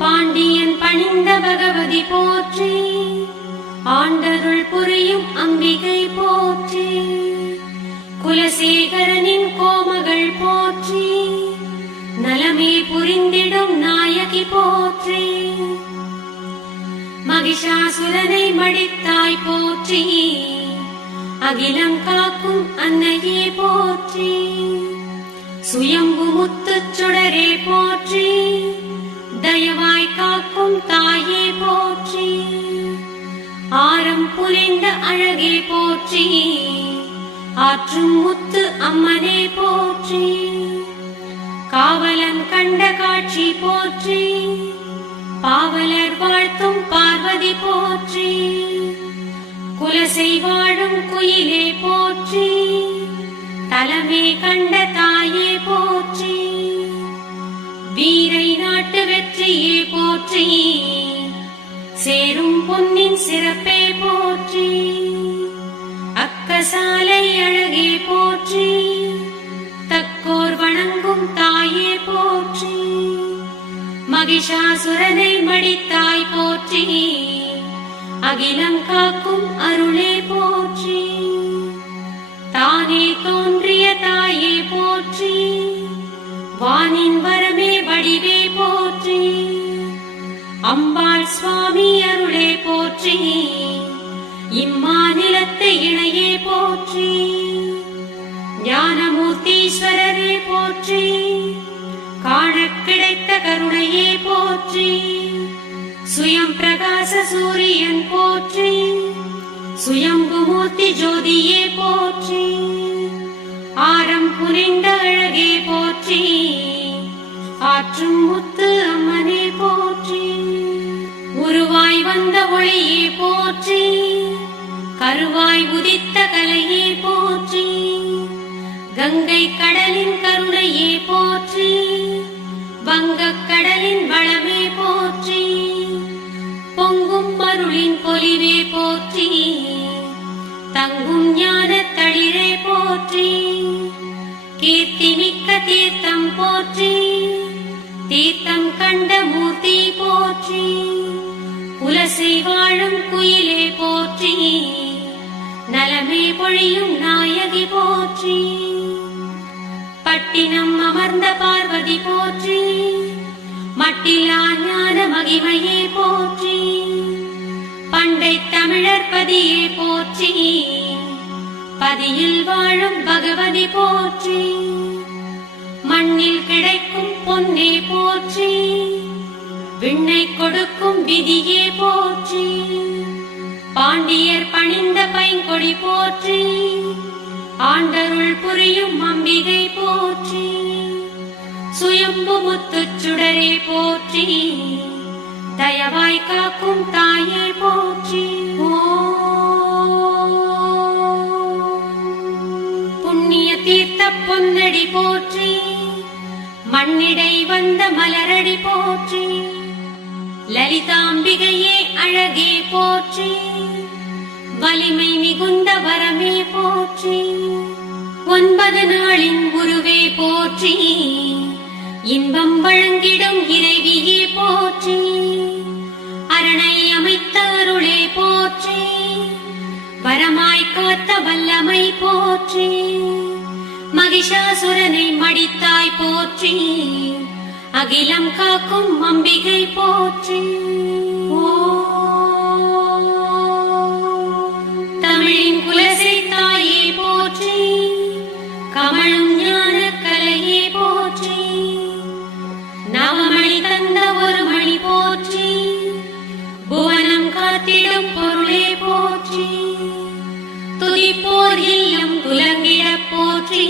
பாண்டியன் பணிந்த பகவதி போற்றி, ஆண்டருள் புரியும் அம்பிகை போற்றி, குலசேகரனின் கோமகள் போற்றி, நலமே புரிந்திடும் நாயகி போற்றி, மகிஷாசுரனை மடித்தாய் போற்றி, அகிலம் காக்கும் அன்னையே போற்றி, சுயம்பு முத்துச் சுடரே போற்றி, தயவாய் காக்கும் தாயே போற்றி, ஆரம் புரிந்த அழகே போற்றி, ஆற்றும் முத்து அம்மனே போற்றி, காவலன் கண்ட காட்சி போற்றி, பாவலர் வாழ்த்தும் பார்வதி போற்றி, குலசை வாழும் குயிலே போற்றி, தலமே கண்ட தாயே போற்றி, வீரை நாட்டு வெற்றியே போற்றி, சேரும் பொன்னின் சிறப்பே போற்றி, அக்கசாலை அழகே போற்றி, தக்கோர் வணங்கும் தாயே போற்றி, மகிஷாசுரனை மடித்தாய் போற்றி, அகிலம் காக்கும் அருளே போற்றி, தானே தோன்றிய தாயே போற்றி, வானின் வரமே வடிவே போற்றி, அம்பாள் சுவாமி அருளே போற்றி, இம்மாநிலத்து இணையே போற்றி, ஞானமூர்த்தீஸ்வரரே போற்றி, காண கிடைத்த கருணையே போற்றி, சுயம் பிரகாச சூரியன் போற்றி, சுயம்புமூர்த்தி ஜோதியே போற்றி, ஆரம் புரிந்த அழகே போற்றி, ஆற்றும் முத்து அம்மனே போற்றி, உருவாய் வந்த ஒளியே போற்றி, கருவாய் உதித்த கலையே போற்றி, கங்கை கடலின் கருணையே போற்றி, வங்கக் கடலின் வளமே போற்றி, பொங்கும் அருளின் பொலிவே போற்றி, தங்கும் ஞான தளிரே போற்றி, கீர்த்தி மிக்க தீர்த்தம் போற்றி, தீர்த்தம் கண்ட மூர்த்தி போற்றி, குலசை வாழும் குயிலே போற்றி, நலமே பொழியும் நாயகி போற்றி, பட்டினம் அமர்ந்த பார்வதி போற்றி, மட்டிலா ஞான மகிமையே போற்றி, பண்டை தமிழர் பதியே போற்றி, பதியில் வாழும் பகவதி போற்றி, மண்ணில் கிடைக்கும் பொன்னே போற்றி, விண்ணை கொடுக்கும் விதியே போற்றி, பாண்டியர் பணிந்த பைங்கொடி போற்றி, ஆண்டருள் புரியும் அம்பிகை போற்றி, சுயம்பு முத்துச் சுடரே போற்றி, தயவாய் காக்கும் தாயே போற்றி, புண்ணிய தீர்த்த பொன்னடி போற்றி, மண்ணிடை வந்த மலரடி போற்றி, லலிதாம்பிகையே அழகே போற்றி, வலிமை மிகுந்த வரமே போற்றி, 9 நாளின் உருவே போற்றி, இன்பம் வழங்கிடும் இறைவியே போற்றி, அரணை அமைத்த அருளே போற்றி, வரமாய் காத்த வல்லமை போற்றி, மகிஷாசுரனை மடித்தாய் போற்றி, அகிலம் காக்கும் அம்பிகை போற்றி, தமிழின் குலசை தாயே போற்றி, கமழும் ஞான கலையே போற்றி, நவமணி தந்த ஒரு மணி போற்றி, புவனம் காத்திடும் பொருளே போற்றி, துதிப்போர் இல்லம் குலங்கிட போற்றி,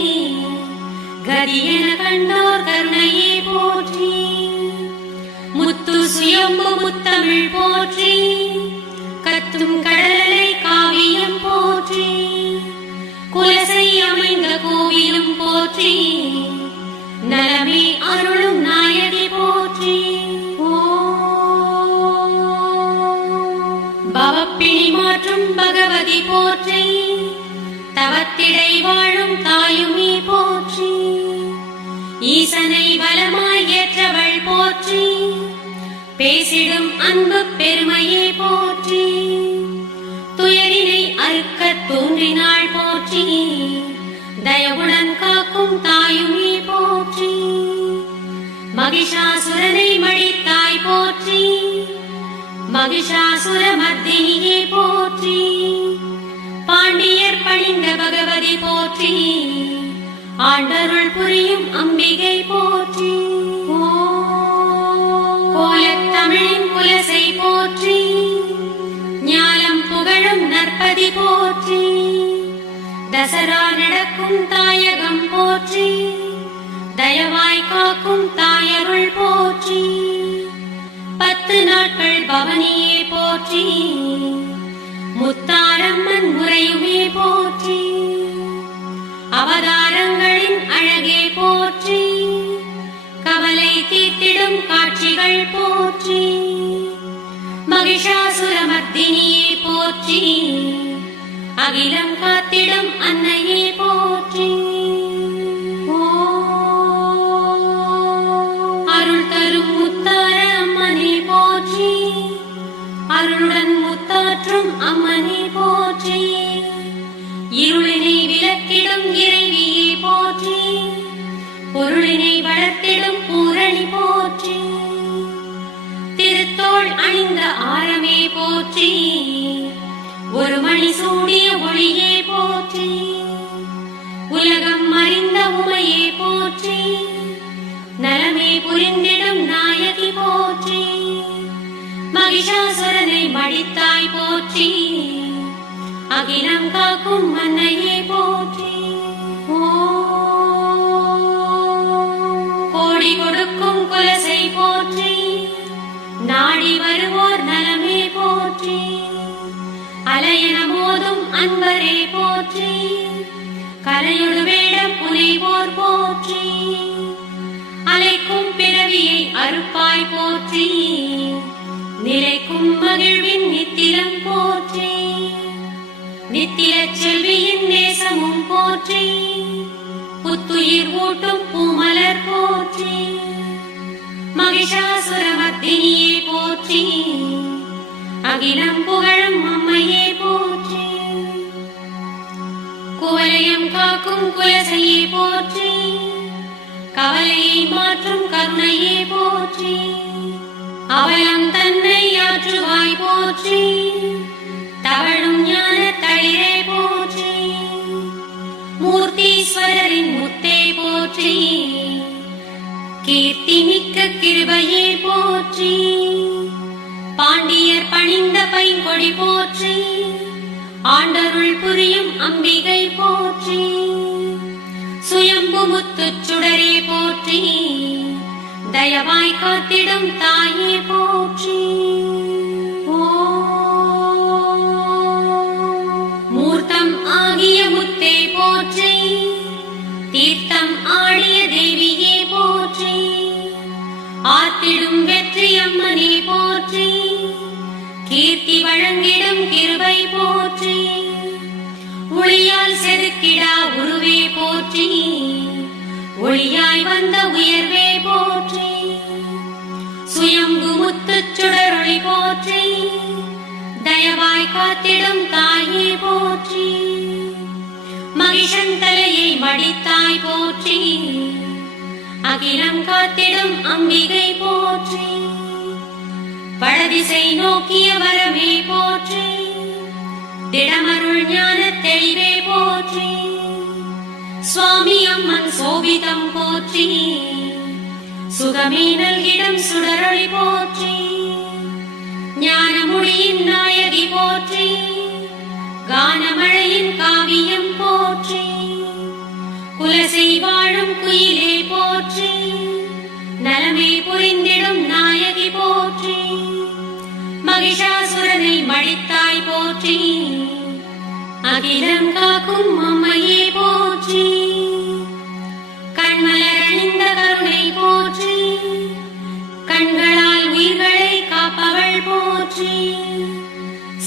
கதியென கண்டோர் கருணையே போற்றி, முத்து சுயம்பு முத்தமிழ் போற்றி, கத்தும் கடலை காவியம் போற்றி, குலசை அமைந்த கோவிலும் போற்றி, நலமே அருளும் நாயகி போற்றி, பவப்பிணி மாற்றும் பகவதி போற்றி, தவத்திடை வாழும் தாயுமே போற்றி. ஈசனை வலமாய் ஏற்றவள் போற்றி. பேசிடும் அன்பு பெருமையே போற்றி. துயரினை அறுக்கத் தோன்றினாள் போற்றி. தயவுடன் காக்கும் தாயுமே போற்றி. மகிஷாசுரனை மடித்தாய் போற்றி. மகிஷாசுர மர்தினியே போற்றி. பாண்டியர் பணிந்த பகவதி போற்றி. ஆண்டருள் புரியும் அம்பிகை போற்றி. கோலத்தமிழின் குலசை போற்றி. ஞாலம் புகழும் நற்பதி போற்றி. தசரா நடக்கும் தாயகம் போற்றி. தயவாய் காக்கும் தாயருள் போற்றி. 10 நாட்கள் பவனியே போற்றி. முத்தாரம்மன் முறையுமே போற்றி. அவதாரங்களின் அழகே போற்றி. கவலை தீர்த்திடும் காட்சிகள் போற்றி. மகிஷாசுர மர்தினியே போற்றி. அகிலம் காத்திடும் அன்னையே போற்றி. அருள் தரும் முத்தார அம்மனே போற்றி. அருளுடன் முத்தாற்றும் அம்மனே போற்றி. இருளினை விலக்கிடும் இறைவியே போற்றி. பொருளினை வளர்த்திடும் பூரணி போற்றி. திருத்தோள் அணிந்த ஆரமே போற்றி. ஒரு மணி சூடிய ஒளியே போற்றி. உலகம் அறிந்த உமையே போற்றி. நலமே புரிந்திடும் நாயகி போற்றி. மகிஷாசுரனை மடித்தாய் போற்றி. அகிலம் காக்கும் மன்னையே போற்றி. கோடி கொடுக்கும் குலசை போற்றி. நாடி வருவோர் நலமே போற்றி. அலையன மோதும் அன்பரே போற்றி. கரையொடு வேடம் புனைவோர் போற்றி. அலைக்கும் பிறவியை அறுப்பாய் போற்றி. நிலைக்கும் மகிழ்வின் நித்திலம் போற்றி. நித்திர செல்வியின் நேசமும் போற்றி. புத்துயிர் ஊட்டும் பூமலர் போற்றி. மகிஷாசுர மர்தினியே போற்றி. அகிலம் புகழும் அம்மையே போற்றி. குவலயம் காக்கும் குலசையே போற்றி. கவலையை மாற்றும் கருணையே போற்றி. அவலம் தன்னை ஆற்றுவாய் போற்றி. தவழும் ஞான தளிரே போற்றி. மூர்த்தீஸ்வரரின் முத்தே போற்றி. கீர்த்தி மிக்க கிருபையே போற்றி. பாண்டியர் பணிந்த பைங்கொடி போற்றி. ஆண்டருள் புரியும் அம்பிகை போற்றி. சுயம்பு முத்துச் சுடரே போற்றி. தயவாய் காத்திடும் தாயே போற்றி. மூர்த்தம் ஆகிய முத்தே போற்றி. தீர்த்தம் ஆடிய தேவியே போற்றி. ஆத்திடும் வெற்றி அம்மனே போற்றி. கீர்த்தி வழங்கிடும் கிருபை போற்றி. ஒளியால் செதுக்கிடா உருவே போற்றி. ஒளியாய் வந்த உயர்வே போற்றி. சுயம்பு முத்துச் சுடரொளி போற்றி. தயவாய் காத்திடும் தாயே போற்றி. மகிஷன் தலையை மடித்தாய் போற்றி. அகிலம் காத்திடும் அம்பிகை போற்றி. வடதிசை நோக்கிய வரமே போற்றி. திடமருள் ஞான தெளிவே போற்றி. சுவாமி அம்மன் சோபிதம் போற்றி. சுகமே நல்கிடும் சுடரொளி போற்றி. ஞானமொழியின் நாயகி போற்றி. கானமழையின் காவியம் போற்றி. குலசை வாழும் குயிலே போற்றி. நலமே புரிந்திடும் நாயகி போற்றி. மகிஷாசுரனை மடித்தாய் போற்றி. அகிலம் காக்கும் அம்மையே போற்றி. கண்மலர் அணிந்த கருணை போற்றி. கண்களால் உயிர்களை காப்பவள் போற்றி.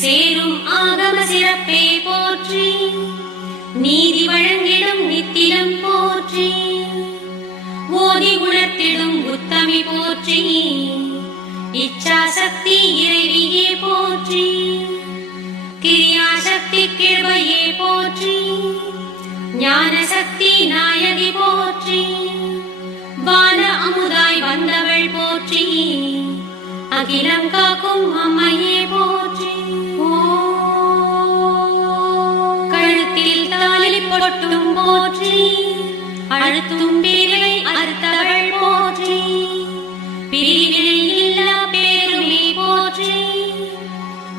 சேரும் ஆகம சிறப்பே போற்றி. நீதி வழங்கிடும் நித்திலம் போற்றி. ஓதி உணர்த்திடும் உத்தமி போற்றி. இச்சாசக்தி இறைவியே போற்றி. கிரியாசக்தி கிருபையே போற்றி. ஞானசக்தி நாயகி போற்றி. வான அமுதாய் வந்தவள் போற்றி. அகிலம் காக்கும் அம்மையே போற்றி. கழுத்தில் தாலி பொட்டும் போற்றி. அழுத்தும் பிரிவை அறுத்தவள் போற்றி. பிரிவினை இல்லா பேருமே போற்றி.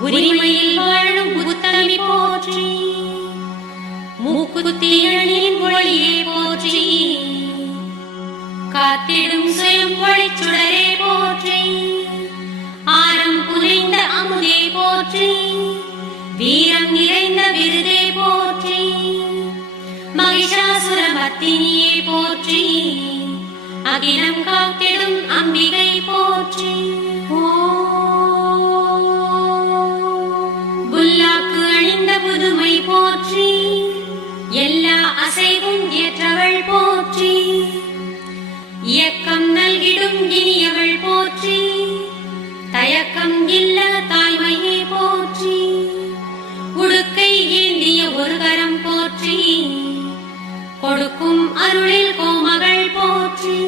உரிமையில் வாழும் உத்தமி போற்றி. மூக்குத்தியணின் ஒளியே போற்றி. காத்திடும் சுயம் ஒளிச்சுடரே போற்றி. ஆரம் புனைந்த அமுதே போற்றி. வீரம் நிறைந்த விருதே போற்றி. மகிஷாசுர மர்த்தினியே போற்றி. அகிலம் காத்திடும் அம்பிகை போற்றி. புல்லாக்கு அணிந்த புதுமை போற்றி. எல்லா அசைவும் ஏற்றவள் போற்றி. இயக்கம் நல்கிடும் இனியவள் போற்றி. தயக்கம் இல்ல தாய்மையே போற்றி. உடுக்கை ஏந்திய ஒரு கரம் போற்றி. கொடுக்கும் அருளில் கோமகள் போற்றி.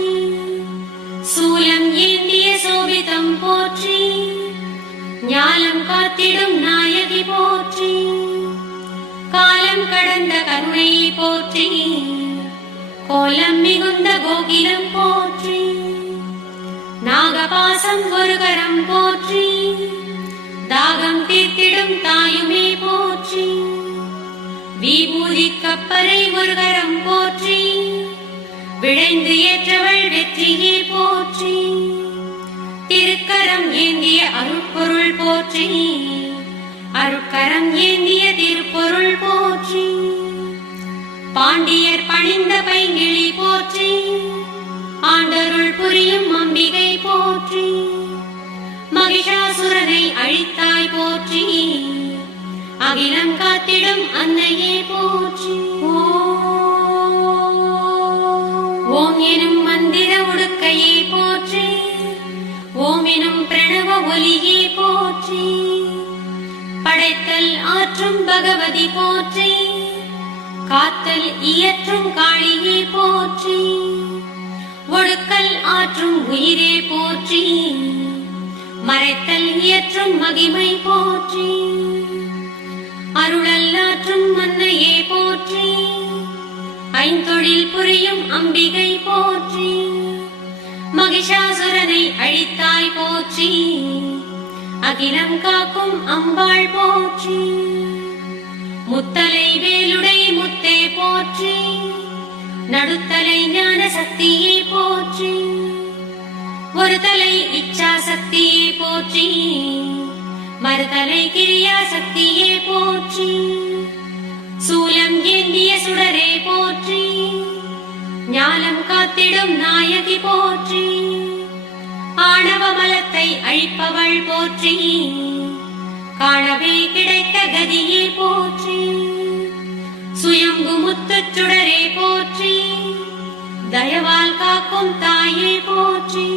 சூலம் ஏந்திய சோபிதம் போற்றி. ஞானம் காத்திடும் நாயகி போற்றி. காலம் கடந்த கருணையை போற்றி. கோலம் மிகுந்த கோகிலம் போற்றி. நாகபாசம் ஒரு கரம் போற்றி. தாகம் தீர்த்திடும் தாயுமே போற்றி. விபூதி கப்பரை ஒரு கரம் போற்றி. விழைந்து ஏற்றவள் வெற்றியே போற்றி. திருக்கரம் ஏந்திய அருட்பொருள் போற்றி. அருட்கரம் ஏந்திய திருப்பொருள் போற்றி. பாண்டியர் பணிந்த பைங்கிளி போற்றி. ஆண்டருள் புரியும் அம்பிகை போற்றி. மகிஷாசுரனை அழித்தாய் போற்றி. அகிலம் காத்திடும் அன்னையே போற்றி. ஓம் எனும் மந்திர உடுக்கையே போற்றி. ஓம் எனும் பிரணவ ஒலியே போற்றி. படைத்தல் ஆற்றும் பகவதி போற்றி. காத்தல் இயற்றும் காளியே போற்றி. ஒடுக்கல் ஆற்றும் உயிரே போற்றி. மறைத்தல் இயற்றும் மகிமை போற்றி. அருளல் ஆற்றும் அன்னையே போற்றி. ஐந்தொழில் புரியும் அம்பிகை போற்றி. மகிஷாசுரனை அழித்தாய் போற்றி. அகிலம் காக்கும் அம்பாள் போற்றி. முத்தலை வேலுடை முத்தே போற்றி. நடுத்தலை ஞான சக்தியே போற்றி. ஒரு தலை இச்சா சக்தியே போற்றி. மறுதலை கிரியா சக்தியே போற்றி. சூலம் ஏந்திய சுடரே போற்றி. ஞானம் காத்திடும் நாயகி போற்றி. ஆணவ மலத்தை அழிப்பவள் போற்றி. காணவே கிடைத்த கதியே போற்றி. சுயம்பு முத்துச் சுடரே போற்றி. தயவால் காக்கும் தாயே போற்றி.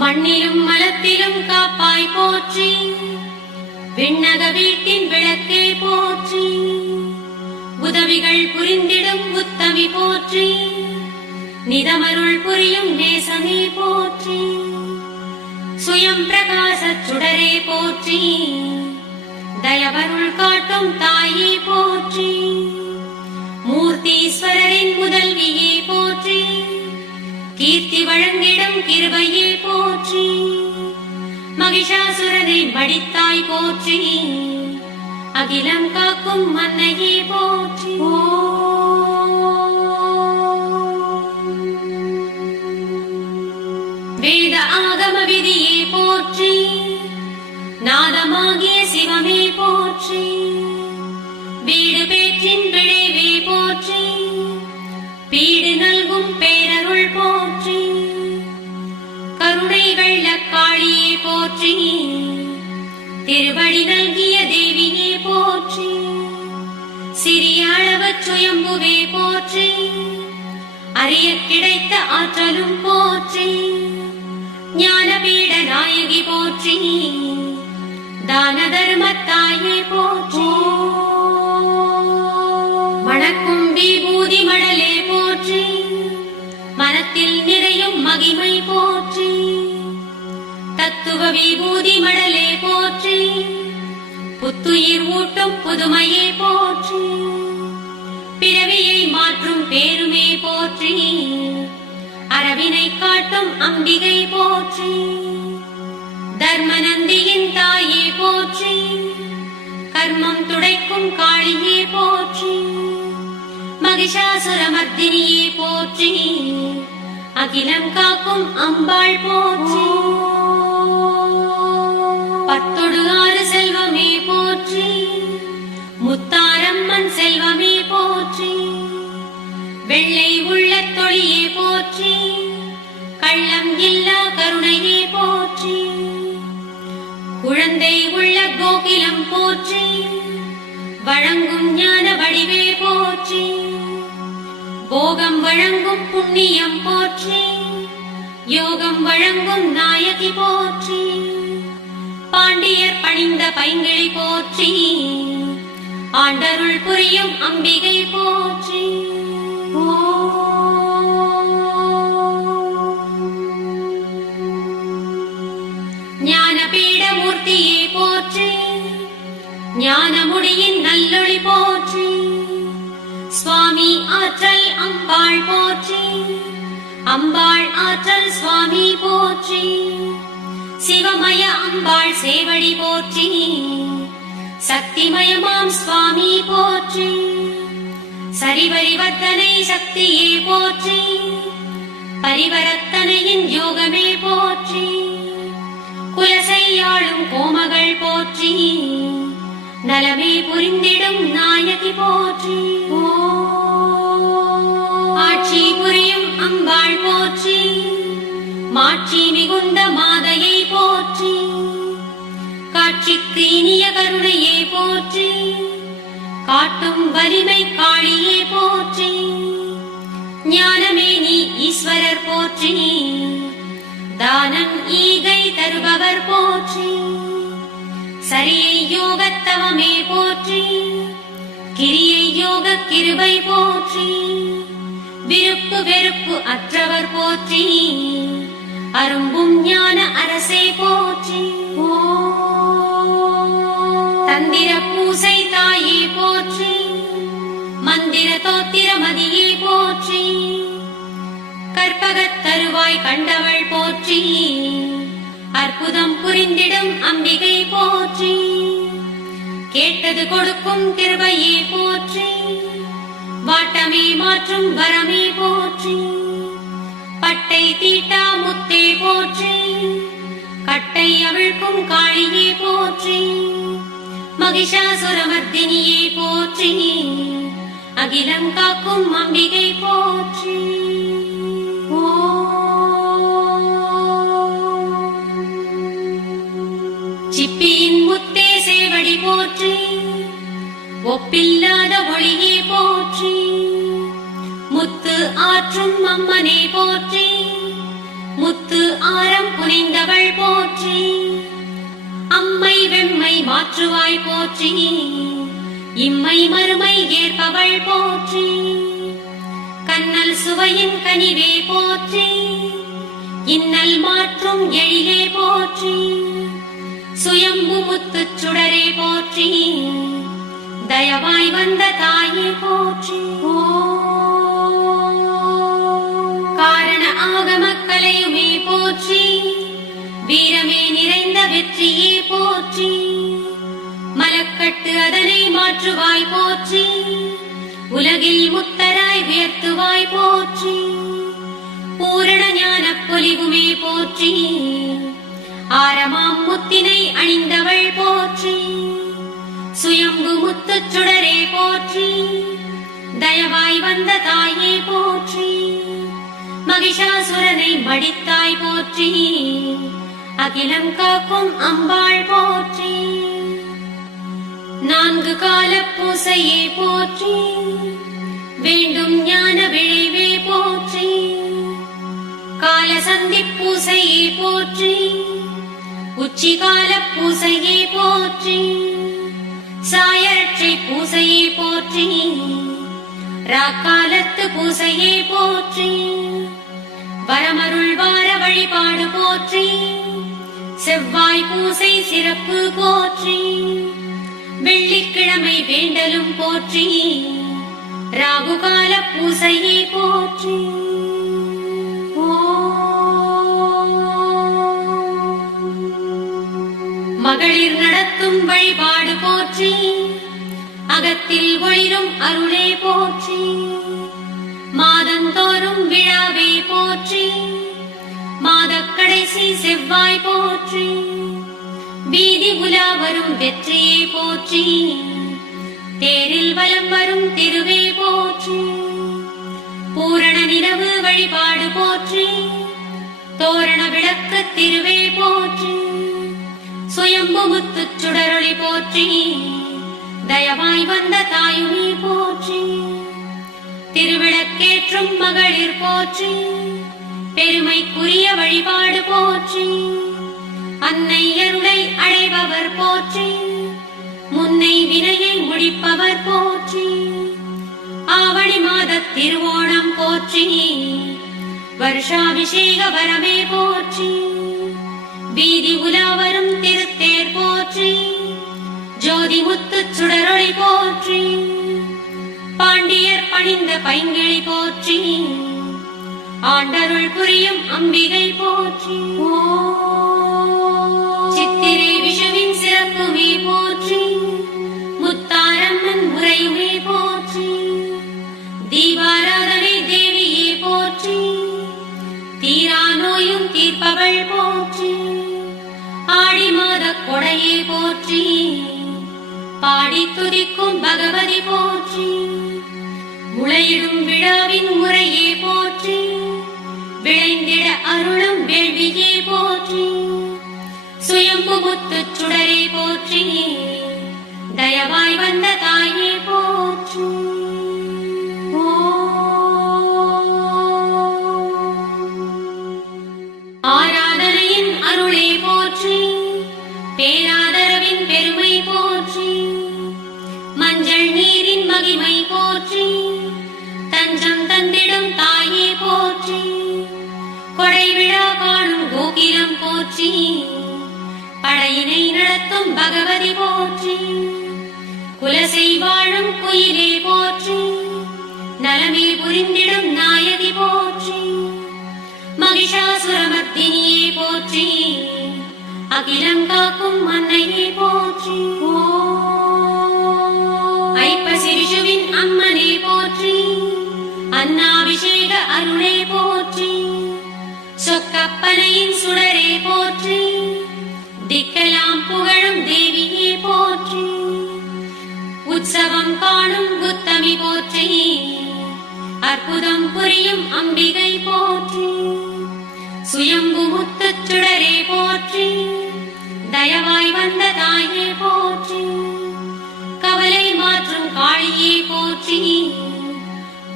மண்ணிலும் மலத்திலும் காப்பாய் போற்றி. விண்ணக வீட்டின் விளக்கே போற்றி. உதவிகள் புரிந்திடும் உத்தமி போற்றி. நிதமருள் புரியும் நேசமே போற்றி. சுயம் பிரகாச சுடரே போற்றி. தயவருள் காட்டும் தாயே போற்றி. மூர்த்தீஸ்வரரின் முதல்வியே போற்றி. கீர்த்தி வழங்கிடும் கிருபையே போற்றி. மகிஷாசுரனை மடித்தாய் போற்றி. அகிலம் காக்கும் அன்னையே போற்றி. வேத ஆகம விதியே போற்றி. நாதமாகிய சிவமே போற்றி. வீடு பேற்றின் விளைவே போற்றி. பீடு நல்கும் பேரருள் போற்றி. கருணை வெள்ளக்காளியே போற்றி. திருவடி நல்கிய தேவியே போற்றி. சிறிய அளவு சுயம்புவே போற்றி, அறிய கிடைத்த ஆற்றலும் போற்றி, ஞானபீட நாயகி போற்றி, தான தர்மத்தாயே போற்றி, மணக்கும் விபூதி மடலே போற்றி, மனத்தில் நிறையும் மகிமை போற்றி, தத்துவ விபூதி மடலே போற்றி, புத்துயிர் ஊட்டும் புதுமையே போற்றி, பிறவியை மாற்றும் பேருமே போற்றி, அரவினை காட்டும் அம்பிகை போற்றி, தர்மநந்தியின் தாயே போற்றி, கர்மம் துடைக்கும் காளியே போற்றி, மகிஷாசுரமர்த்தினியே போற்றி, அகிலம் காக்கும் அம்பாள் போற்றி, பத்தொடு ஆறு செல்வமே போற்றி, முத்தாரம்மன் செல்வமே போற்றி, வெள்ளை உள்ள தொழியே போற்றி, கள்ளம் இல்லா கருணையே போற்றி, குழந்தை உள்ள கோகிலம் போற்றி, வழங்கும் ஞான வடிவே போற்றி, போகம் வழங்கும் புண்ணியம் போற்றி, யோகம் வழங்கும் நாயகி போற்றி, பாண்டியர் பணிந்த பைங்கிழி போற்றி, ஆண்டருள் புரியும் அம்பிகை போற்றி. ஞானபீட மூர்த்தியே போற்றி, ஞானமுடியின் நல்லொளி போற்றி, சுவாமி ஆற்றல் அம்பாள் போற்றி, அம்பாள் ஆற்றல் சுவாமி போற்றி, சிவமய அம்பாள் சேவடி போற்றி, சக்திமயமாம் சுவாமி போற்றி, சரிபரிவர்த்தனை சக்தியே போற்றி, பரிவர்த்தனையின் யோகமே போற்றி, குலசையாளும் கோமகள் போற்றி, நலமே புரிந்திடும் நாயகி போற்றி, ஆட்சி புரியும் அம்பாள் போற்றி, மாட்சி மிகுந்த மாதையை போற்றி, காட்சிக்கு இனிய கருணையே போற்றி, காட்டும் வலிமை காளியே போற்றி, ஞானமே நீ ஈஸ்வரர் போற்றி, தானம் ஈகை தருபவர் போற்றி, சரியை யோகத்தவமே போற்றி, கிரியை யோக கிருபை போற்றி, விருப்பு வெறுப்பு அற்றவர் போற்றி, அரும்பும் ஞான அரசே போற்றி, தந்திர பூசை தாயே போற்றி, மந்திர தோத்திர மதியே போற்றி, கற்பகத் தருவாய் கண்டவள் போற்றி, அற்புதம் புரிந்திடும் அம்பிகை போற்றி, கேட்டது கொடுக்கும் கிருபையே போற்றி, வாட்டமே மாற்றும் வரமே போற்றி, பட்டை தீட்டா முத்தே போற்றி, கட்டை அவிழ்க்கும் காளியே போற்றி, மகிஷாசுரமர்த்தினியே போற்றி, அகிலம் காக்கும் அம்பிகை போற்றி. சிப்பியின் முத்தே சேவடி போற்றி, ஒப்பில்லாத ஒளியே போற்றி, முத்து ஆற்றும் அம்மனே போற்றி, முத்து ஆரம் புனிந்தவள் போற்றி, அம்மை வெம்மை மாற்றுவாய் போற்றி, இம்மை மறுமை ஏற்பவள் போற்றி, கண்ணல் சுவையின் கனிவே போற்றி, இன்னல் மாற்றும் எழிலே போற்றி, சுயம்பு முத்து சுடரே போற்றி, தயவாய் வந்த தாயே போற்றி, காரண ஆகம கலையுமே போற்றி, வீரமே நிறைந்த வெற்றியே போற்றி, மலக்கட்டு அதனை மாற்றுவாய் போற்றி, உலகில் முத்தராய் உயர்த்துவாய் போற்றி, பூரண ஞான பொலிவுமே போற்றி, ஆரமாம் முத்தினை அணிந்தவள் போற்றி, சுயம்பு முத்து சுடரே போற்றி, தயவாய் வந்த தாயே போற்றி, மகிஷாசுரனை மடித்தாய் போற்றி, அகிலம் காக்கும் அம்பாள் போற்றி, நான்கு கால பூசையே போற்றி, வேண்டும் ஞான விளைவே போற்றி, கால சந்தி பூசையே போற்றி, உச்சிகால பூசையே போற்றி, சாயரட்சை பூசையே போற்றி, ராக்காலத்து பூசையே போற்றி, வரமருள் வார வழிபாடு போற்றி, செவ்வாய் பூசை சிறப்பு போற்றி, வெள்ளிக்கிழமை வேண்டலும் போற்றி, ராகுகால பூசையே போற்றி. மகளிர் நடத்தும் வழிபாடு போற்றி, அகத்தில் ஒளிரும் அருளே போற்றி, மாதந்தோறும் விழாவே போற்றி, மாதக் கடைசி செவ்வாய் போற்றி, வீதி உலா வரும் வெற்றியே போற்றி, தேரில் வலம் வரும் திருவே போற்றி, பூரண நிலவு வழிபாடு போற்றி, தோரண விளக்கு திருவே போற்றி, சுயம்பு முத்து சுடரொளி போற்றி, தயவாய் வந்த தாயுனி போற்றி, திருவிளக்கேற்றும் மகளிர் போற்றி, பெருமைக்குரிய வழிபாடு போற்றி, அன்னை அருளை அடைபவர் போற்றி, முன்னை வினையை முடிப்பவர் போற்றி, ஆவணி மாத திருவோணம் போற்றி, வருஷாபிஷேக வரமே போற்றி, வீதி உலாவரும் திருத்தேர் போற்றி, ஜோதி முத்து சுடரொளி போற்றி, பாண்டியர் பணிந்த பைங்கிழி போற்றி, ஆண்டருள் புரியும் அம்பிகை போற்றி. சித்திரை விஷுவின் சிறப்புமே போற்றி, முத்தாரம்மன் முறையுமே போற்றி, தீபாராதனை தேவியே போற்றி, தீரா நோயும் தீர்ப்பவள் போற்றி, ஆடி மாத கொடையே போற்றி, பாடி துதிக்கும் பகவதி போற்றி, முளையிடும் விழாவின் முறையே போற்றி, விளைந்திட அருளும் வேள்வியே போற்றி, சுயம்பு முத்து சுடரே போற்றி, தயவாய் வந்த தாயே போற்றி. ஆராதனையின் அருளே போற்றி, பேராதரவின் பெருமை போற்றி, மஞ்சள் நீரின் மகிமை போற்றி, தஞ்சம் தந்திடும் தாயே போற்றி, கொடை விழா காணும் கோகிலம் போற்றி, படையினை நடத்தும் பகவதி போற்றி, குலசை வாழும் குயிலே போற்றி, நலமே புரிந்திடும் நாயகி போற்றி, மகிஷாசுரமர்த்தினியே போற்றி, அகிலம் காக்கும் அன்னையே போற்றி, ஐப்பசி விஷுவின் அம்மனே போற்றி, அன்னாபிஷேக அருளே போற்றி, சொக்கப்பனையின் சுடரே போற்றி, திக்கலாம் புகழும் தேவியே போற்றி, உற்சவம் காணும் புத்தமி போற்றி, அற்புதம் புரியும் அம்பிகை போற்றி, சுயம்பு முத்து சுடரே போற்றி, தயவாய் வந்த தாயே போற்றி, கவலை மாற்றும் காளியே போற்றி,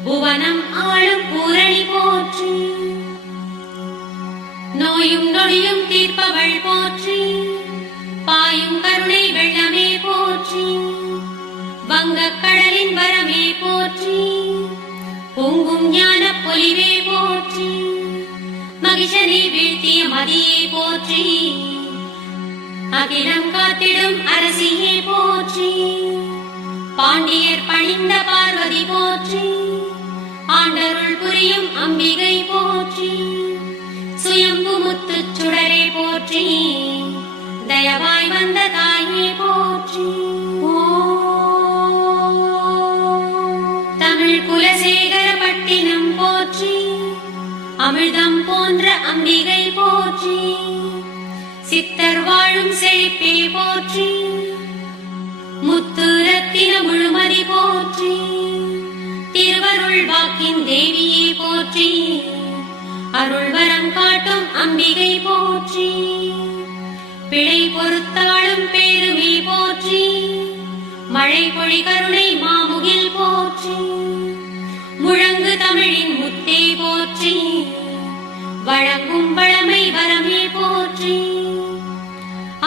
புவனம் ஆளும் பூரணி போற்றி, நோயும் நொடியும் தீர்ப்பவள் போற்றி, பாயும் கருணை வெள்ளமே போற்றி, வங்கக் கடலின் வரமே போற்றி, பொங்கும் ஞான பொலிவே போற்றி, மகிஷனை வீழ்த்திய மதியே போற்றி, அகிலம் காத்திடும் அரசியே போற்றி, பாண்டியர் பணிந்த பார்வதி போற்றி, ஆண்டருள் புரியும் அம்பிகை போற்றி, சுயம்பு முத்து சுடரே போற்றி, தயவாய் வந்த தாயே போற்றி. தமிழ் குலசேகர பட்டினம் போற்றி, அமிர்தம் போன்ற அம்பிகை போற்றி, சித்தர் வாழும் செழிப்பே போற்றி, முத்து ரத்தின முழுமதி போற்றி, திருவருள் வாக்கின் தேவியே போற்றி, அருள் வரம் காட்டும் அம்பிகை போற்றி, பிழை பொறுத்தாளும் பேருமே போற்றி, மழை பொழி கருணை மாமுகில் போற்றி. முழங்கு தமிழின் முத்தே போற்றி. வழங்கும் பழமை வரமே போற்றி.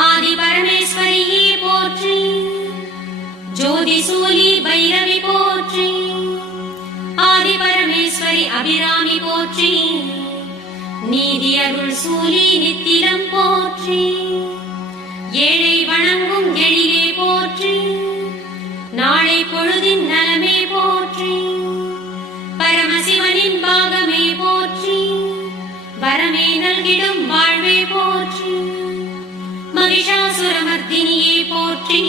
ஆதி பரமேஸ்வரியே போற்றி. ஜோதி சூலி பைரவி போற்றி. ஆதி பரமேஸ்வரி அபிராமி போற்றி. நீதி அருள் சூலி நித்திலம் போற்றி. ஏழை வணங்கும் எழிலே போற்றி. நாளை பொழுதின் நலமே போற்றி. பரமசிவனின் பாகமே போற்றி. வரமே நல்கிடும் வாழ்வே போற்றி. மகிஷாசுரமர்த்தினியே போற்றி.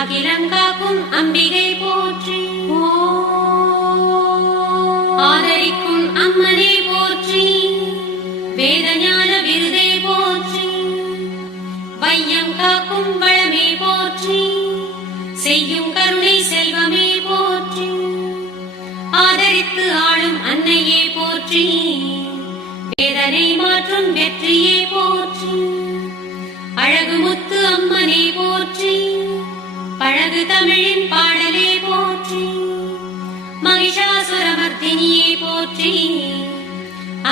அகிலம் காக்கும் அம்பிகை போற்றி. ஆதரிக்கும் அம்மனே போற்றி. வேதஞான விருதே போற்றி. வையம் காக்கும் வளமே போற்றி. செய்யும் கருணை செல்வமே போற்றி. ஆதரித்து ஆளும் அன்னையே போற்றி. வேதனை மாற்றும் வெற்றியே போற்றி. அழகு முத்து அம்மனே போற்றி. பழகு தமிழின் பாடலே போற்றி. மகிஷாசுரமர்த்தினியே போற்றி.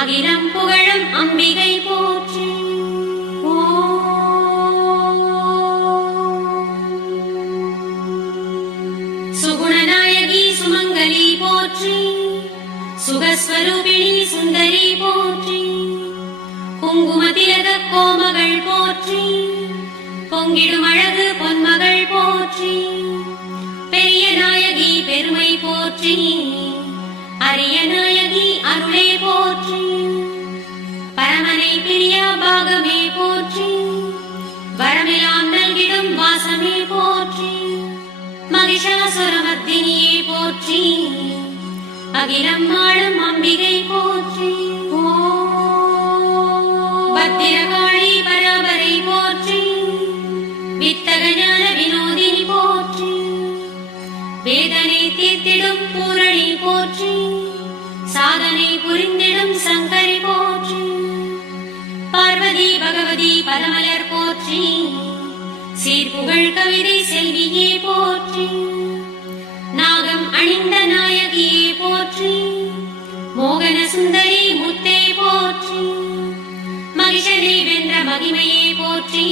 அகிலம் புகழும் அம்பிகை போற்றி. சுகுணநாயகி சுமங்கலி போற்றி. சுகஸ்வரூபிணி சுந்தரி போற்றி. குங்குமதிலக கோமகள் போற்றி. பொங்கிடும் அழகு பொன்மகள் போற்றி. பெரிய நாயகி பெருமை போற்றி. அரிய நாயகி அருளே போற்றி. பரமனை பிரியா பாகமே போற்றி. வரமெல்லாம் நல்கிடும் வாசமே போற்றி. மகிஷாசுரமர்த்தினியே போற்றி. அகிலம் ஆளும் அம்பிகை போற்றி. பத்திரகாளி பராபரை போற்றி. வித்தக ஞான வினோதினி போற்றி. வேதனை தீர்த்திடும் பூரணி போற்றி. சாதனை புரிந்திடும் சங்கரி போற்றி. பார்வதி பகவதி பதமலர் போற்றி. சீர்புகழ் கவிதை செல்வியே போற்றி. நாகம் அணிந்த நாயகியே போற்றி. மோகன சுந்தரி முத்தே போற்றி. மகிஷனை வென்ற மகிமையே போற்றி.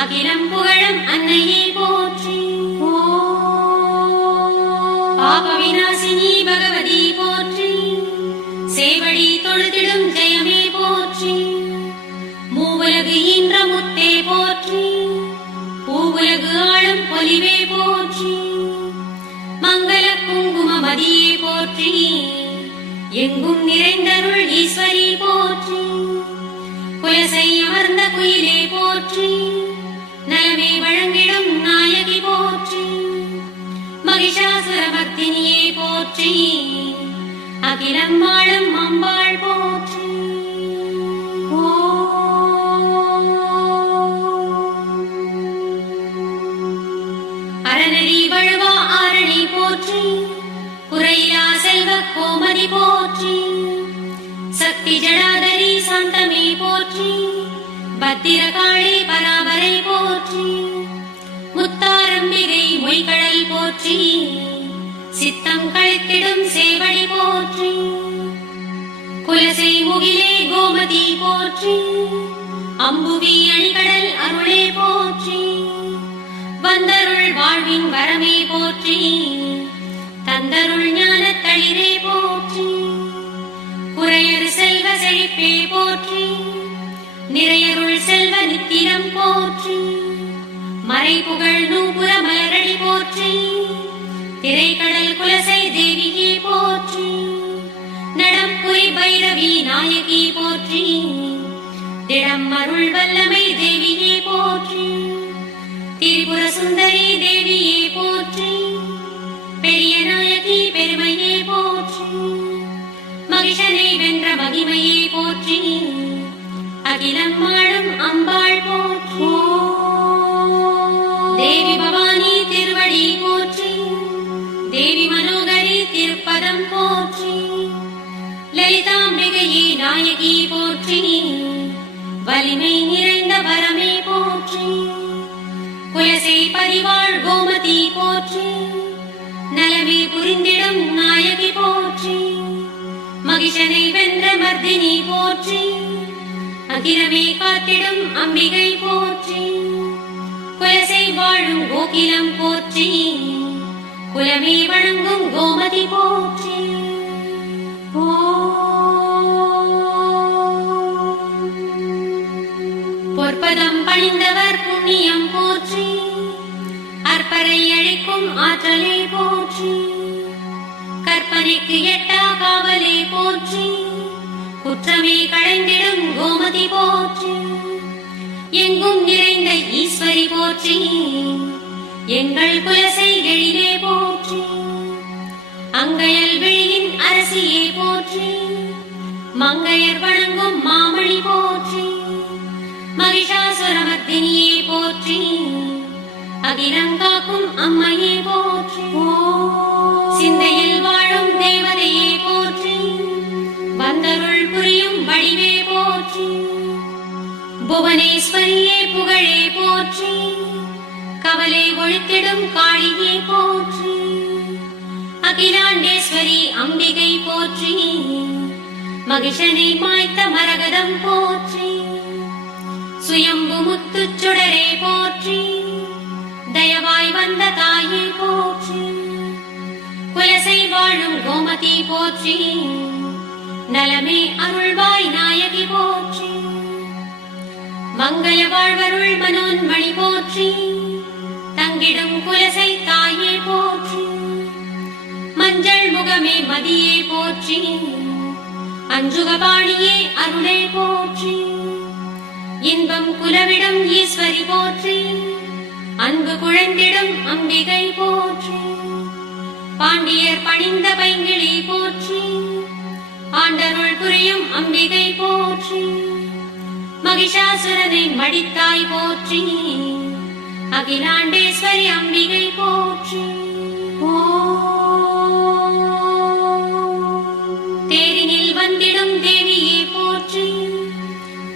அகிலம் புகழும் அன்னையே போற்றி. பாப விநாசினி பகவதி போற்றி. சேவடி தொழுதிடும் ஜெயமே போற்றி. மூவுலகு ஈன்ற முத்தே போற்றி. பூவுலகு ஆளும் பொலிவே போற்றி. மங்கள குங்கும மதியே போற்றி. எங்கும் நிறைந்தருள் ஈஸ்வரி போற்றி. குலசை அமர்ந்த குயிலே போற்றி. நலமே வழங்கிடும் நாயகி போற்றி. மகிஷாசுரமர்த்தினியே போற்றி. அகிலம் ஆளும் அம்பாள் போற்றி. அரணி வழுவா ஆரணி போற்றி. குறையிலா செல்வ கோமதி போற்றி. சக்தி ஜடாதரி சாந்தமே போற்றி. பத்திரகாளி பராபரை போற்றி. முத்தாரம்பிகை மொய்கடல் போற்றி. சித்தம் கழித்திடும் சேவடி போற்றி. குலசை முகிலே கோமதி போற்றி. அம்புவி அணிகடல் அருளே போற்றி. வந்தருள் வாழ்வின் வரமே போற்றி. தந்தருள் ஞான தளிரே போற்றி. குறையரு செல்வ செழிப்பே போற்றி. நிறையருள் செல்வ நித்திரம் போற்றி. மறைபுகழ் நூபுர மலரடி போற்றி. திரைக்கடல் குலசை தேவியே போற்றி. நடம்புரி பைரவி நாயகி போற்றி. திடம் அருள் வல்லமை தேவியே போற்றி. திரிபுர சுந்தரி தேவியே போற்றி. பெரிய நாயகி பெருமையே போற்றி. மகிஷனை வென்ற மகிமையே போற்றி. அகிலம் ஆளும் அம்பாள் போற்றி. தேவி பவானி திருவடி போற்றி. தேவி மனோகரி திருப்பதம் போற்றி. லலிதாம்பிகையே நாயகி போற்றி. வலிமை நிறைந்த வரமே போற்றி. குலசை பதிவாள் கோமதி போற்றி, நலமே புரிந்திடும் நாயகி போற்றி, மகிஷனை வென்ற மர்தினி போற்றி, அகிலமே காத்திடும் அம்பிகை போற்றி, குலசை வாழும் கோகிலம் போற்றி, குலமே வணங்கும் கோமதி போற்றி. பொற்பதம் பணிந்தவர் புண்ணியம் போற்றி, அற்பரை அழிக்கும் ஆற்றலே போற்றி, கற்பனைக்கு எட்டா காவலே போற்றி, குற்றமே களைந்திடும் கோமதி போற்றி, எங்கும் நிறைந்த ஈஸ்வரி போற்றி, எங்கள் குலசை எழிலே போற்றி, அங்கையல் விழியின் அரசியே போற்றி, மங்கையர் வணங்கும் மாமணி போற்றி, மகிஷாசுரமர்த்தினியே போற்றி, அகிலங்காக்கும் அம்மையே போற்றி, சிந்தையில் வாழும் தேவதையே போற்றி, வந்தருள் புரியும் வடிவே போற்றி, புவனேஸ்வரியே புகழே போற்றி, கவலை ஒழித்திடும் காளியே போற்றி, அகிலாண்டேஸ்வரி அம்பிகை போற்றி, மகிஷனை மாய்த்த மரகதம் போற்றி, சுயம்பு முத்துச் சுடரே போற்றி, தயவாய் வந்த தாயே போற்றி, குலசை வாழும் கோமதி போற்றி, நலமே அருள்வாய் நாயகி போற்றி, மங்கள வாழ்வருள் மனோன்மணி போற்றி, தங்கிடும் குலசை தாயே போற்றி, மஞ்சள் முகமே மதியே போற்றி, அஞ்சுகபாணியே அருளே போற்றி, இன்பம் குலவிடும் ஈஸ்வரி போற்றி, அன்பு குழந்திடும் அம்பிகை போற்றி, பாண்டியர் பணிந்த பைங்கிளி போற்றி, ஆண்டருள் புரியும் அம்பிகை போற்றி, மகிஷாசுரனை மடித்தாய் போற்றி, அகிலாண்டேஸ்வரி அம்பிகை போற்றி. தேரினில் வந்திடும் தேவியே போற்றி,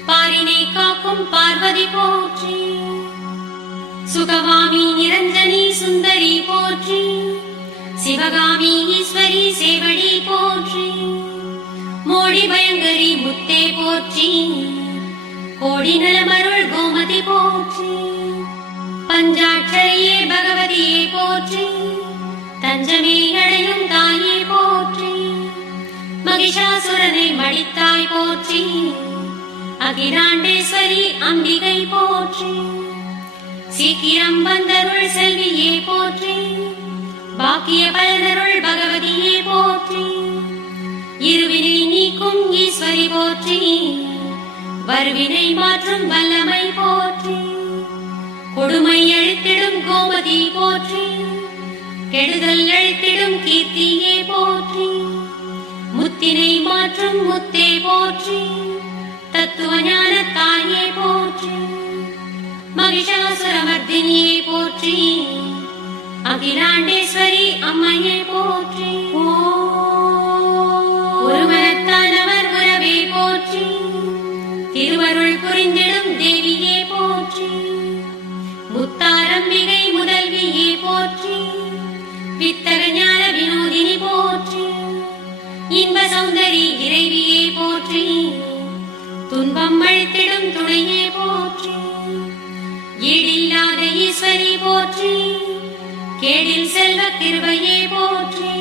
பாரினை காக்கும் பார்வதி போற்றி, சுகவாமி நிரஞ்சனி சுந்தரி போற்றி, சிவகாமி ஈஸ்வரி சேவடி போற்றி, மோடி பயங்கரி முத்தே போற்றி, கோடி நலமருள் கோமதி போற்றி, பஞ்சாட்சரியே பகவதியே போற்றி, தஞ்சமே அடையும் தாயே போற்றி, மகிஷாசுரனை மடித்தாய் போற்றி, அகிலாண்டேஸ்வரி அம்பிகை போற்றி, சீக்கிரம் வந்தருள் செல்வியே போற்றி, பாக்கிய பலனருள் பகவதியே போற்றி, இருவினை நீக்கும் ஈஸ்வரி போற்றி, வருவினை மாற்றும் வல்லமை போற்றி, கொடுமை அழித்திடும் கோமதி போற்றி, கெடுதல் அழித்திடும் கீர்த்தியே போற்றி, முத்தினை மாற்றும் முத்தே போற்றி, தத்துவ ஞான தாயே போற்றி, மகிஷாசுரமர்த்தினியே போற்றி, அகிலாண்டேஸ்வரி அம்மையே போற்றி, ஒருமனத்தானவர் உறவே போற்றி, திருவருள் புரிந்திடும் தேவியே போற்றி, முத்தாரம்பிகை முதல்வியே போற்றி, வித்தக ஞான வினோதினி போற்றி, இன்ப சௌந்தரி இறைவியே போற்றி, துன்பம் அழித்திடும் துணையே போற்றி, ஈடில்லாத ஈஸ்வரி போற்றி, கேடில் செல்வ கிருபையே போற்றி,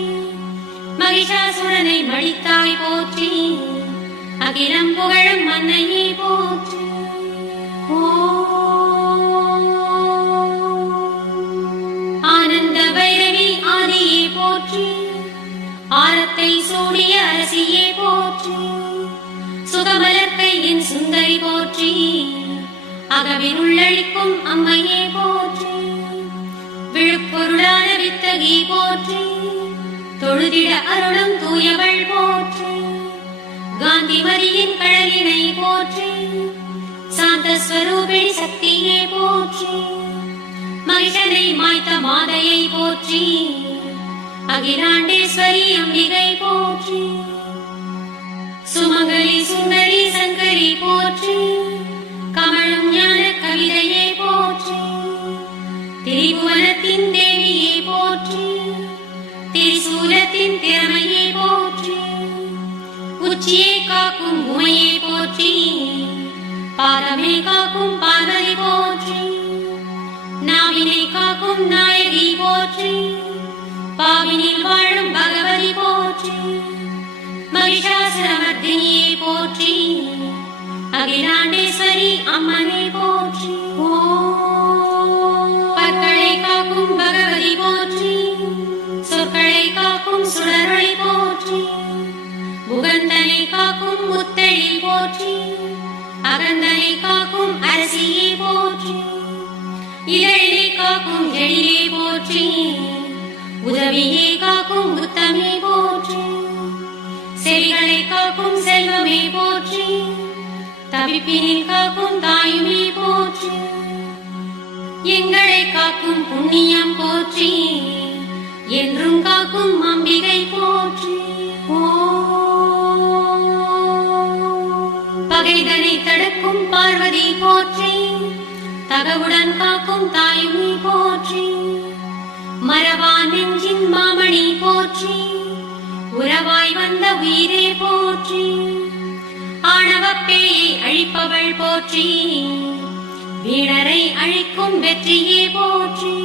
மகிஷாசுரனை மடித்தாய் போற்றி, அகிலம் புகழும் அன்னையே போற்றி. ஆனந்த பைரவி ஆதியே போற்றி, ஆரத்தை சூடிய அரசியே போற்றி, சுகமலர் கையின் சுந்தரி போற்றி, அகவின் உள்ளழிக்கும் அம்மையே போற்றி, விழுப்பொருளான வித்தகி போற்றி, தொழுதிட அருளும் தூயவள் போற்றி, காந்திமதியின் கழலினை போற்றி, சாந்த ஸ்வரூபிணி சக்தியே போற்றி, மகிஷனை மாய்த்த மாதையை போற்றி, அகிலாண்டேஸ்வரி அம்பிகை போற்றி, சுமங்கலி சுந்தரி சங்கரி போற்றி, கமழும் ஞான கவிதையே போற்றி, திரிபுவனத்தின் தேவியே போற்றி, திரிசூலத்தின் திறமையே போற்றி, உச்சியை காக்கும் உமையே போற்றி, பாதமே காக்கும் பார்வதி போற்றி, நாவினை காக்கும் நாயகி போற்றி, பாவினில் வாழும் பகவதி போற்றி, மகிஷாசுரமர்த்தினியே போற்றி, அகிலாண்டேஸ்வரி அம்மனே போற்றி. பற்களை காக்கும் பகவதி போற்றி, சொற்களை காக்கும் சுடரொளி போற்றி, புகந்தனை காக்கும் முத்தழி போற்றி, அகந்தனை காக்கும் அரசியே போற்றி, இதழிலே காக்கும் எழிலே போற்றி, உதவியே காக்கும் உத்தமே போற்றி, செவிகளை காக்கும் செல்வமே போற்றி, தவிப்பினில் காக்கும் தாயுமே போற்றி, எங்களை காக்கும் புண்ணியம் போற்றி, என்றும் காக்கும் அம்பிகை போற்றி. பகைதனை தடுக்கும் பார்வதி போற்றி, தகவுடன் காக்கும் தாயுமே போற்றி, மரவா நெஞ்சின் மாமணி போற்றி, உறவாய் வந்த உயிரே போற்றி, ஆணவப்பேயை அழிப்பவள் போற்றி, வீணரை அழிக்கும் வெற்றியே போற்றி,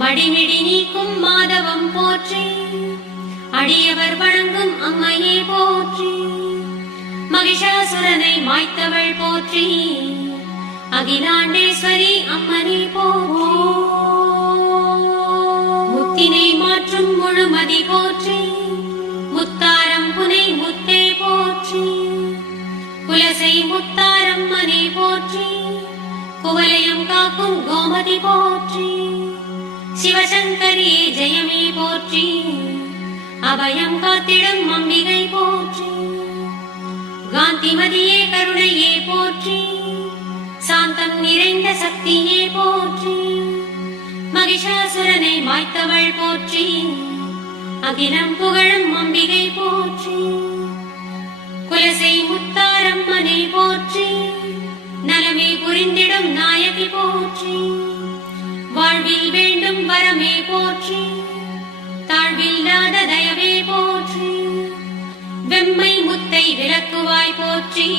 மடிமிடி நீக்கும் மாதவம் போற்றி, அடியவர் வணங்கும் அம்மையே போற்றி, மகிஷாசுரனை மாய்த்தவள் போற்றி, அகிலாண்டேஸ்வரி அம்மனே போற்றி, முத்தினை மாற்றும் முழுமதி போற்றி, முத்தாரம் புனை முத்தே போற்றி, குலசை முத்தாரம் மனே போற்றி, குவலயம் காக்கும் கோமதி போற்றி, சிவசங்கரியே ஜெயமே போற்றி, அபயம் காத்திடும் அம்பிகை போற்றி, காந்திமதியே கருணையே போற்றி, சாந்தம் நிறைந்த சக்தியே போற்றி, மகிஷாசுரனை மாய்த்தவள் போற்றி, அகிலம் புகழும் அம்பிகை போற்றி, குலசை முத்தாரம் மனை போற்றி, நலமே புரிந்திடும் நாயகி போற்றி, வாழ்வில் வேண்டும் வரமே போற்றி, தாழ்வில்லாத தயவே போற்றி, வெம்மை முத்தை விளக்குவாய் போற்றி,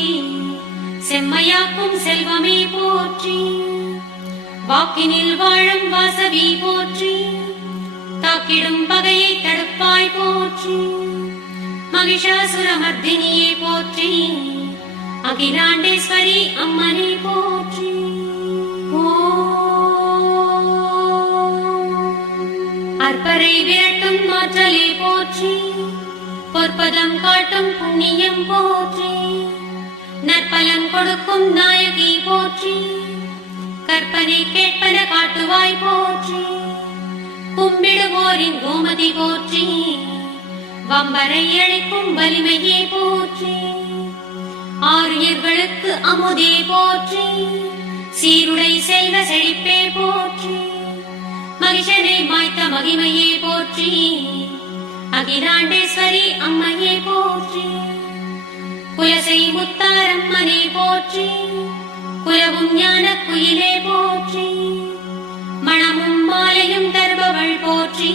செம்மையாக்கும் செல்வமே போற்றி, வாக்கினில் வாழும் வாசவி போற்றி, தாக்கிடும் பகையை தடுப்பாய் போற்றி, மகிஷாசுரமர்த்தினியே போற்றி, அகிலாண்டேஸ்வரி அம்மனே போற்றி. அற்பரை விரட்டும் ஆற்றலே போற்றி, பொற்பதம் காட்டும் புண்ணியம் போற்றி, நற்பலன் கொடுக்கும் நாயகி போற்றி, கற்பனை கேட்பன காட்டுவாய் போற்றி, கும்பிடுவோரின் கோமதி போற்றி, வம்பரை அழைக்கும் வலிமையே போற்றி, ஆரியர்களுக்கு அமுதே போற்றி, சீருடை செல்வ செழிப்பே போற்றி, மகிஷனை மாய்த்த மகிமையே போற்றி, அகிலாண்டேஸ்வரி அம்மையே போற்றி, குலசை முத்தாரம்மனே போற்றி, குலவும் ஞான குயிலே போற்றி, மணமும் மாலையும் தருபவள் போற்றி,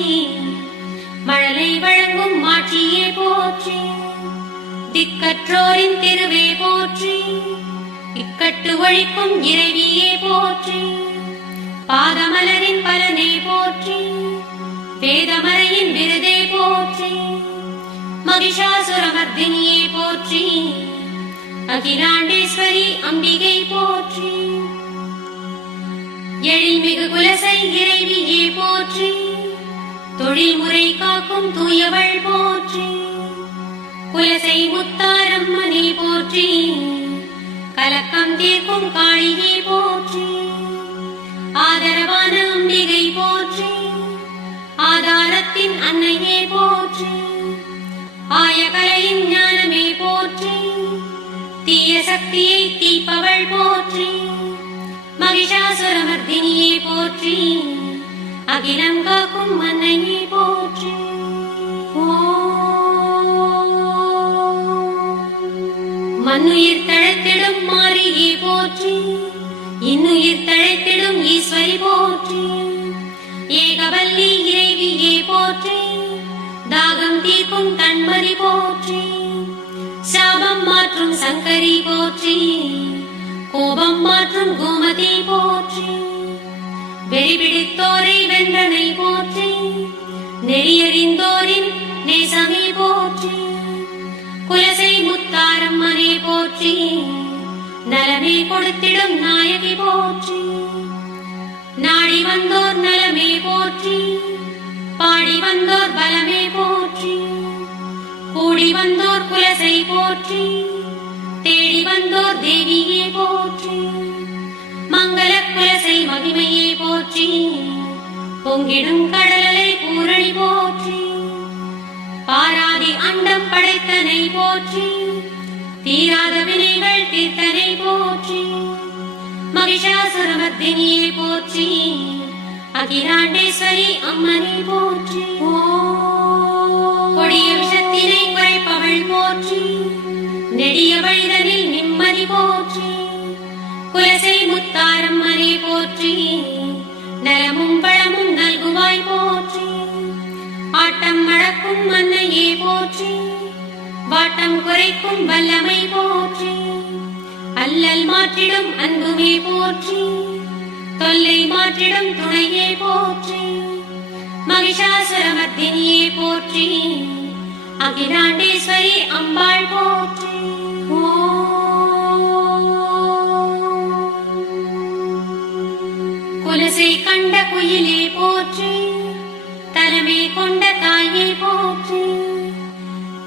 மழலை வழங்கும் மாட்சியே போற்றி, திக்கற்றோரின் திருவே போற்றி, இக்கட்டு ஒழிக்கும் இறைவியே போற்றி, பாதமலரின் பலனே போற்றி, வேதமறையின் விருதே போற்றி, மகிஷாசுரமர்த்தினியே போற்றி, அகிலாண்டேஸ்வரி அம்பிகை போற்றி, எழில்மிகு குலசை இறைவியே போற்றி, தொழில்முறை காக்கும் தூயவள் போற்றி, குலசை முத்தாரம்மனே போற்றி, கலக்கம் தீர்க்கும் காளியே போற்றி, ஆதரவான அம்பிகை போற்றி, ஆதாரத்தின் அன்னையே போற்றி, ஆயகலையின் ஞானமே போற்றி, தீய சக்தியை தீப்பவள் போற்றி, மகிஷாசுரமர்த்தினியே போற்றி, அகிலம் காக்கும் அன்னையே போற்றி. மண்ணுயிர் தழைத்திடும் மாரியே போற்றி, இன்னுயிர் தழைத்திடும் ஈஸ்வரி போற்றி, தீர்க்கும் தன்மதி போற்றி. சாபம் மாற்றும் சங்கரி போற்றி. கோபம் மாற்றும் கோமதி போற்றி. வெறிபிடித்தோரை வென்றனை போற்றி. நெறியறிந்தோரின் நேசமே போற்றி. குலசை முத்தாரம்மனே போற்றி. நலமே கொடுத்திடும் நாயகி போற்றி. நாடி வந்தோர் நலமே போற்றி. பாடி வந்தோர் பலமே போற்றி. கூடி வந்தோர் குலசை போற்றி. தேடி வந்தோர் தேவியே போற்றி. மங்கள குலசை மகிமையே போற்றி. பொங்கிடும் கடலை பூரணி போற்றி. பாராதி அண்டம் படைத்தனை போற்றி. தீராத வினைகள் தீர்த்தனை போற்றி. மகிஷாசுரமர்த்தினியே போற்றி. அகிலாண்டேஸ்வரி அம்மனை போற்றி. கொடிய விஷத்தினை குறைப்பவள் போற்றி. நெடிய வழிதனில் நிம்மதி போற்றி. குலசை முத்தாரம்மனே போற்றி. நலமும் பழமும் நல்குவாய் போற்றி. ஆட்டம் அடக்கும் மன்னையே போற்றி. வாட்டம் குறைக்கும் வல்லமை போற்றி. அல்லல் மாற்றிடும் அன்புமே போற்றி. தொல்லை மாற்றிடும் துணையே போற்றி. மகிஷாசுரமர்த்தினியே போற்றி. அகிலாண்டேஸ்வரி அம்பாள் போற்றி. குலசை கண்ட குயிலே போற்றி. தலைமை கொண்ட தாயே போற்றி.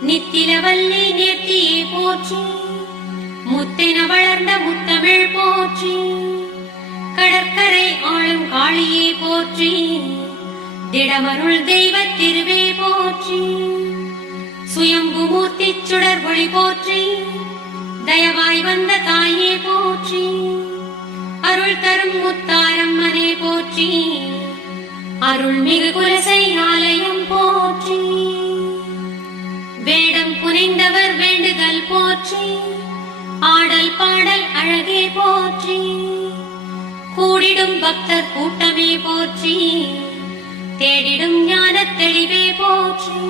நித்திலவல்லி நேர்த்தியே போற்றி. முத்தென வளர்ந்த முத்தமிழ் போற்றி. கடற்கரை ஆளும் காளியே போற்றி. திடமருள் தெய்வ திருவே போற்றி. சுயம்பு மூர்த்தி சுடர் ஒளி போற்றி. தயவாய் வந்த தாயே போற்றி. அருள் தரும் முத்தாரம்மனே போற்றி. அருள்மிகு குலசை ஆலயம் போற்றி. வேடம் புனைந்தவர் வேண்டுதல் போற்றி. ஆடல் பாடல் அழகே போற்றி. கூடிடும் பக்தர் கூட்டமே போற்றி. தேடிடும் ஞான தெளிவே போற்றி.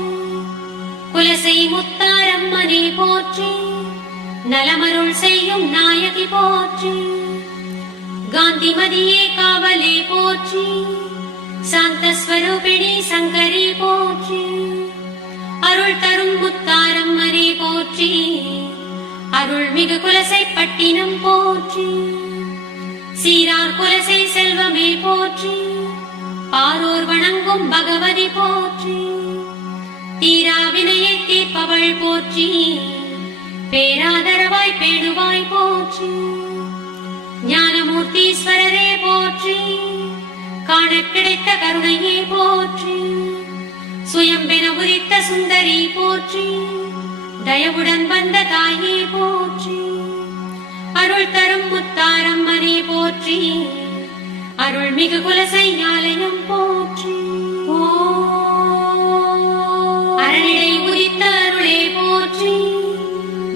குலசை முத்தாரம்மனே போற்றி. நலமருள் செய்யும் நாயகி போற்றி. காந்திமதியே காவலே போற்றி. சாந்த ஸ்வரூபிணி சங்கரி போற்றி. அருள் தரும் முத்தாரம்மனே போற்றி. அருள்மிகு குலசை பட்டினம் போற்றி. சீரார் குலசை செல்வமே போற்றி. பாரோர் வணங்கும் பகவதி போற்றி. தீராவினையை தீர்ப்பவள் போற்றி. பேராதரவாய் பேணுவாய் போற்றி. ஞானமூர்த்தீஸ்வரரே போற்றி. காண கிடைத்த கருணையே போற்றி. சுயம்பென உதித்த சுந்தரி போற்றி. தயவுடன் வந்த தாயே போற்றி. அருள் தரும் முத்தாரம்மனே போற்றி. அருள்மிகு குலசை ஆலயம் போற்றி. அரணிடை உதித்த அருளே போற்றி.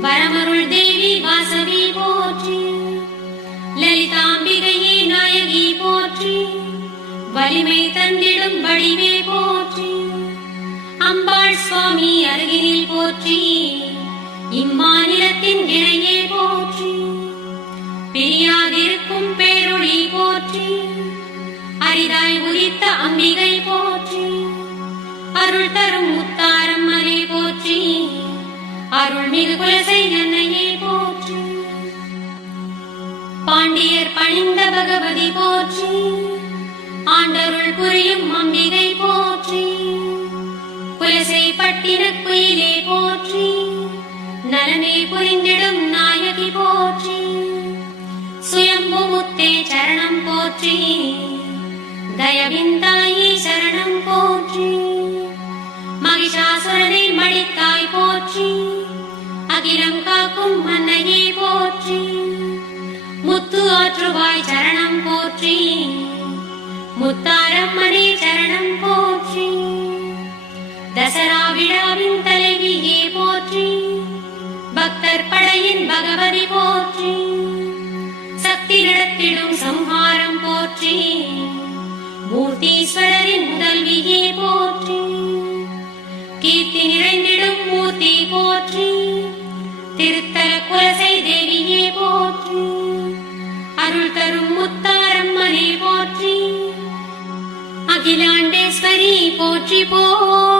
வரமருள் தேவி வாசவி போற்றி. லலிதாம்பிகையே நாயகி போற்றி. வலிமை தந்திடும் வடிவே போற்றி. அம்பாள் சுவாமி அருகினில் போற்றி. இம்மாநிலத்தின் இணையே போற்றி. பிரியாதிருக்கும் பேரொளி போற்றி. அரிதாய் உதித்த அம்பிகை போற்றி. அருள் தரும் முத்தாரம்மனே போற்றி. அருள்மிகு குலசை அன்னையே போற்றி. பாண்டியர் பணிந்த பகவதி போற்றி. ஆண்டருள் புரியும் அம்பிகை போற்றி. குலசை பட்டின குயிலே போற்றி. நலமே புரிந்திடும் நாயகி போற்றி. சுயம்பு முத்தே சரணம் போற்றி. தயவிந்தாயி சரணம் போற்றி. மகிஷாசுரனை மடித்தாய் போற்றி. அகிலம் காக்கும் மன்னையே போற்றி. முத்து ஆற்றுவாய் சரணம் போற்றி. முத்தாரம்மனே சரணம் போற்றி. தசரா விழாவின் தலைவியே போற்றி. பக்தர் படையின் பகவதி போற்றி. சக்தி நடத்திடும் சம்ஹாரம் போற்றி. மூர்த்தீஸ்வரரின் முதல்வியே போற்றி. கீர்த்தி நிறைந்த போற்றி. திருத்தல குலசை தேவியே போற்றி. அருள் தரும் முத்தாரம்மனே போற்றி. அகிலாண்டேஸ்வரி போற்றி போற்றி.